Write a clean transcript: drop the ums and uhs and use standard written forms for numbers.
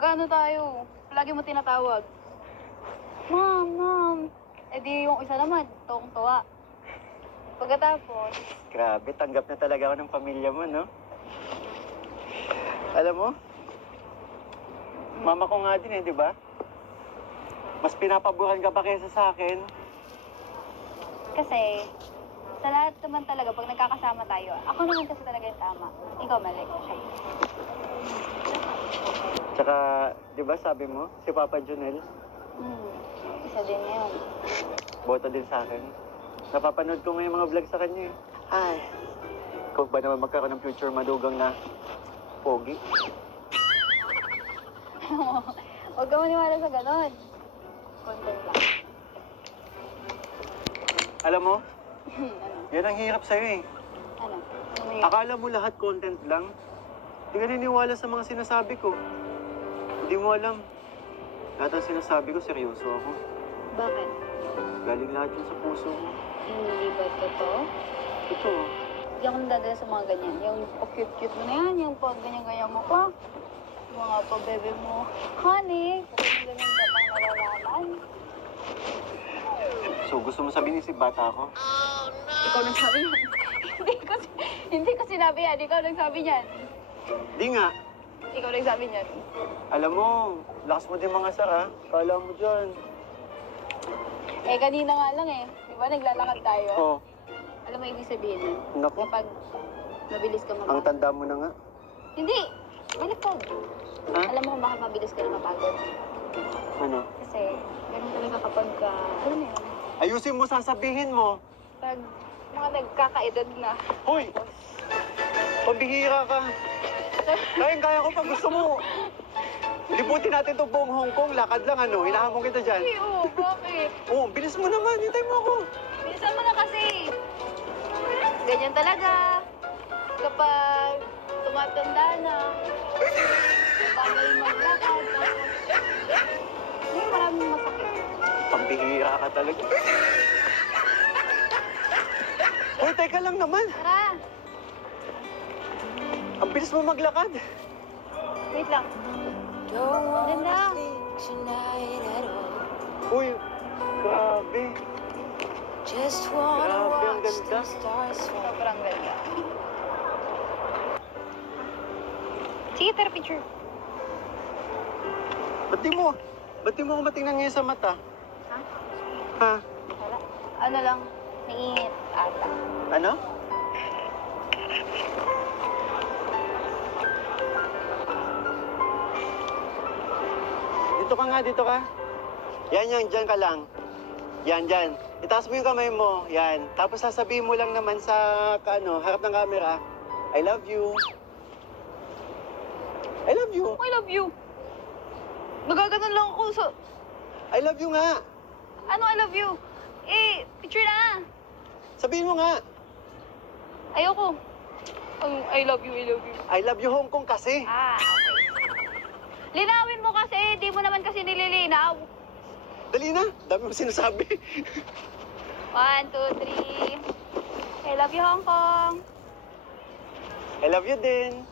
Magkano tayo? Lagi mo tinatawag. Ma'am, ma'am. Eh di yung isa naman, tuwang-tuwa. Pagkatapos, Grabe, tanggap na talaga ako ng pamilya mo, no? Alam mo, mama ko nga din eh, di ba? Mas pinapaburan ka pa kaysa sa akin. kasi, sa lahat naman talaga, pag nagkakasama tayo, ako naman kasi talaga yung tama. Ikaw mali. Tsaka, di ba sabi mo, si Papa Junel, Isa din yun. boto din sa akin. Napapanood ko nga yung mga vlog sa kanya eh. Ay, ikaw ba naman magkaroon ng future madugang na pogi? Huwag ka maniwala sa ganon. Content lang. Alam mo, Ano? yan ang hirap sa'yo eh. Ano? Ano may... Akala mo lahat content lang. Hindi ka naniniwala sa mga sinasabi ko. Hindi mo alam. Lahat ng sinasabi ko, seryoso ako. Bakit? Galing lahat yun sa puso ko. Hindi ba totoo? Totoo. Hindi ako nadadala sa mga ganyan. Yung cute-cute mo na yan, yung pag ganyan-ganyan mo pa. Mga pa-bebe mo. Honey, kung ganyan ka pang nalalaman. So, gusto mo sabihin si bata ako? Ikaw nagsabi yan. hindi ko sinabi yan. Ikaw nagsabi yan. Di nga. Ikaw nagsabi yan. Alam mo, lakas mo din mga sara. Kala mo dyan. Eh, kanina nga lang eh. Di ba, naglalakad tayo? Oh, Alam mo ibig sabihin nun? naku. Kapag mabilis ka Ang mapagod. tanda mo na nga. Hindi! Baliktad. Ha? Alam mo kung bakit mabilis ka na mapagod? Ano? Kasi, ganun talaga kapag, alam mo yun, Ayusin mo, sasabihin mo. pag mga nagkakaedad na. Hoy! Pambihira ka. Kaya ko pag gusto mo. Libutin natin itong buong Hong Kong. Lakad lang, ano? Hinahamon kita dyan. Ay, oo, bakit? Oo, bilis mo naman. Hintay mo ako. Bilisan mo na kasi. Ganyan talaga. Kapag tumatanda na, bagay maglakad, tapos, may maraming masakit. Pambihira ka talaga. Hoy, teka lang naman. Tara, Ang bilis mo maglakad. wait lang. Ganda. Uy, grabe. Grabe, ang ganda. Sobrang ganda. Sige, tara picture. Ba't di mo ako matingnan ngayon sa mata? Ha? Ha? Wala. Ano lang, naiinit ata. Ano? Dito ka nga, dito ka. Yan, dyan ka lang. Yan, dyan. Itaas mo yung kamay mo. Yan. Tapos sasabihin mo lang naman sa, harap ng camera, I love you. I love you. I love you. Nagaganon lang ako sa... I love you nga. Ano I love you? Eh, picture na. Sabihin mo nga. Ayoko. I love you, I love you. I love you Hong Kong kasi. Okay. Linawin mo kasi, di mo naman kasi nililinaw. Dali na. Dami mo sinasabi. 1, 2, 3. I love you, Hong Kong. I love you din.